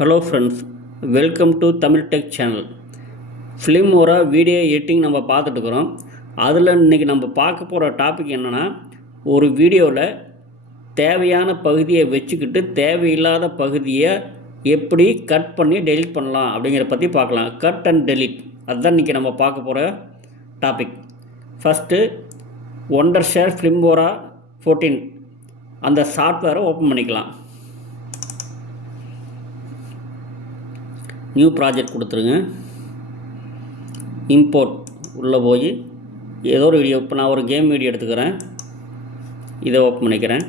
Hello friends, welcome to Tamil tech channel. Filmora video editing நம்ம பார்த்துட்டுருக்குறோம். அதில் இன்றைக்கி நம்ம பார்க்க போகிற டாபிக் என்னென்னா, ஒரு வீடியோவில் தேவையான பகுதியை வச்சுக்கிட்டு தேவையில்லாத பகுதியை எப்படி கட் பண்ணி டெலிட் பண்ணலாம் அப்படிங்கிற பற்றி பார்க்கலாம். கட் அண்ட் டெலிட், அதுதான் இன்றைக்கி நம்ம பார்க்க போகிற டாபிக். ஃபஸ்ட்டு ஒண்டர்ஷேர் ஃபிலிமோரா 14 அந்த சாஃப்ட்வேரை ஓப்பன் பண்ணிக்கலாம். நியூ ப்ராஜெக்ட் கொடுத்துருங்க. இம்போர்ட் உள்ளே போய் ஏதோ ஒரு வீடியோ, இப்போ நான் ஒரு கேம் வீடியோ எடுத்துக்கிறேன், இதை ஓப்பன் பண்ணிக்கிறேன்.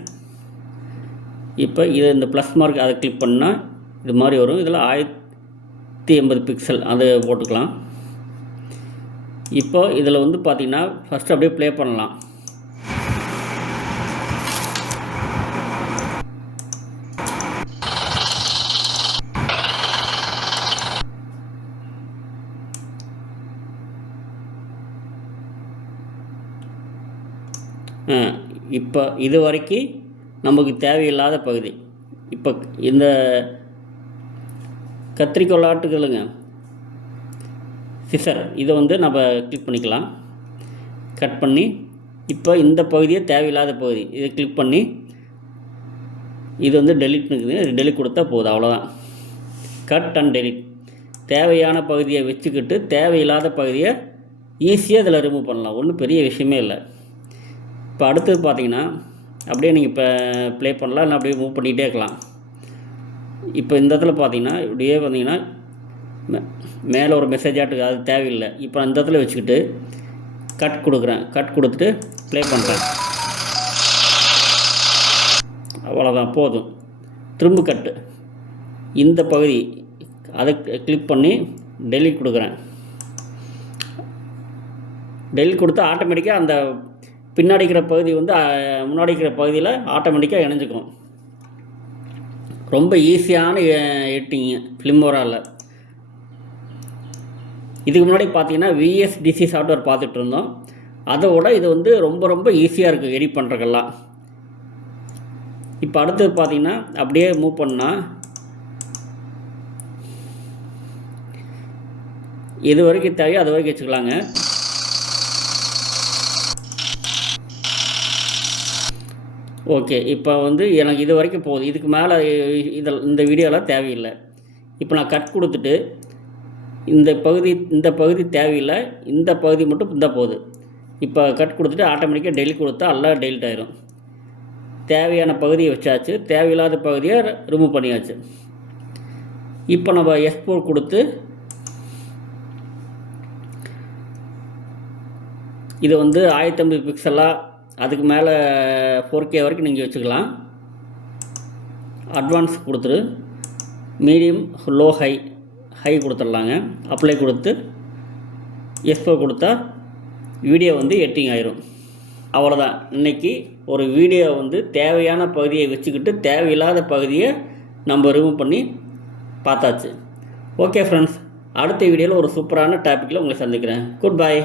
இப்போ இதை இந்த ப்ளஸ் மார்க் அதை கிளிக் பண்ணால் இது மாதிரி வரும். இதில் 1080 பிக்சல் அதை போட்டுக்கலாம். இப்போ இதில் வந்து பார்த்திங்கன்னா ஃபஸ்ட்டு அப்படியே ப்ளே பண்ணலாம். இப்போ இது வரைக்கும் நமக்கு தேவையில்லாத பகுதி. இப்போ இந்த கத்திரிக்கோலாட்டுகளுங்க சிசர் இதை வந்து நம்ம கிளிக் பண்ணிக்கலாம். கட் பண்ணி இப்போ இந்த பகுதியை தேவையில்லாத பகுதி இதை கிளிக் பண்ணி இது வந்து டெலிட் இருக்குது, டெலிட் கொடுத்தா போதும், அவ்வளோதான். Cut and delete. தேவையான பகுதியை வச்சுக்கிட்டு தேவையில்லாத பகுதியை ஈஸியாக இதில் ரிமூவ் பண்ணலாம். ஒன்றும் பெரிய விஷயமே இல்லை. இப்போ அடுத்தது பார்த்தீங்கன்னா அப்படியே நீங்கள் இப்போ ப்ளே பண்ணலாம், இல்லை அப்படியே மூவ் பண்ணிகிட்டே இருக்கலாம். இப்போ இந்த இடத்துல பார்த்தீங்கன்னா இப்படியே பார்த்தீங்கன்னா மேலே ஒரு மெசேஜ் ஆட்டுக்கு, அது தேவையில்லை. இப்போ அந்த இடத்துல வச்சுக்கிட்டு கட் கொடுக்குறேன். கட் கொடுத்துட்டு ப்ளே பண்ணுறேன், அவ்வளோதான், போதும். திரும்ப கட்டு இந்த பகுதி அதை கிளிக் பண்ணி டெலிட் கொடுக்குறேன். டெலிட் கொடுத்தா ஆட்டோமேட்டிக்காக அந்த பின்னாடி இருக்கிற பகுதி வந்து முன்னாடி இருக்கிற பகுதியில் ஆட்டோமேட்டிக்காக இணைஞ்சிக்கும். ரொம்ப ஈஸியான எடிட்டிங்கு ஃபிலிமோராவில். இதுக்கு முன்னாடி பார்த்தீங்கன்னா விஎஸ்டிசி சாஃப்ட்வேர் பார்த்துட்டு இருந்தோம். அதோட இது வந்து ரொம்ப ரொம்ப ஈஸியாக இருக்குது எடிட் பண்ணுறதுக்கெல்லாம். இப்போ அடுத்தது பார்த்தீங்கன்னா அப்படியே மூவ் பண்ணால் எது வரைக்கும் தேவையோ அது வரைக்கும் வச்சுக்கலாங்க. ஓகே, இப்போ வந்து எனக்கு இது வரைக்கும் போகுது. இதுக்கு மேலே இந்த வீடியோலாம் தேவையில்லை. இப்போ நான் கட் கொடுத்துட்டு இந்த பகுதி தேவையில்லை, இந்த பகுதி மட்டும் இருந்தால் போகுது. இப்போ கட் கொடுத்துட்டு ஆட்டோமேட்டிக்காக டெலிட் கொடுத்தா எல்லாம் டெலிட் ஆயிரும். தேவையான பகுதியை வச்சாச்சு, தேவையில்லாத பகுதியை ரிமூவ் பண்ணியாச்சு. இப்போ நம்ம எக்ஸ்போர்ட் கொடுத்து இது வந்து 1080 பிக்சலாக அதுக்கு மேலே 4K வரைக்கும் நீங்கள் வச்சுக்கலாம். அட்வான்ஸ் கொடுத்துரு, மீடியம், லோ, ஹை கொடுத்துடலாங்க. அப்ளை கொடுத்து எக்ஸ்போர்ட் கொடுத்தா வீடியோ வந்து எடிட்டிங் ஆயிரும். அவ்வளோதான். இன்றைக்கி ஒரு வீடியோ வந்து தேவையான பகுதியை வச்சுக்கிட்டு தேவையில்லாத பகுதியை நம்ம ரிமூவ் பண்ணி பார்த்தாச்சு. ஓகே ஃப்ரெண்ட்ஸ், அடுத்த வீடியோவில் ஒரு சூப்பரான டாப்பிக்கில் உங்களை சந்திக்கிறேன். Good bye.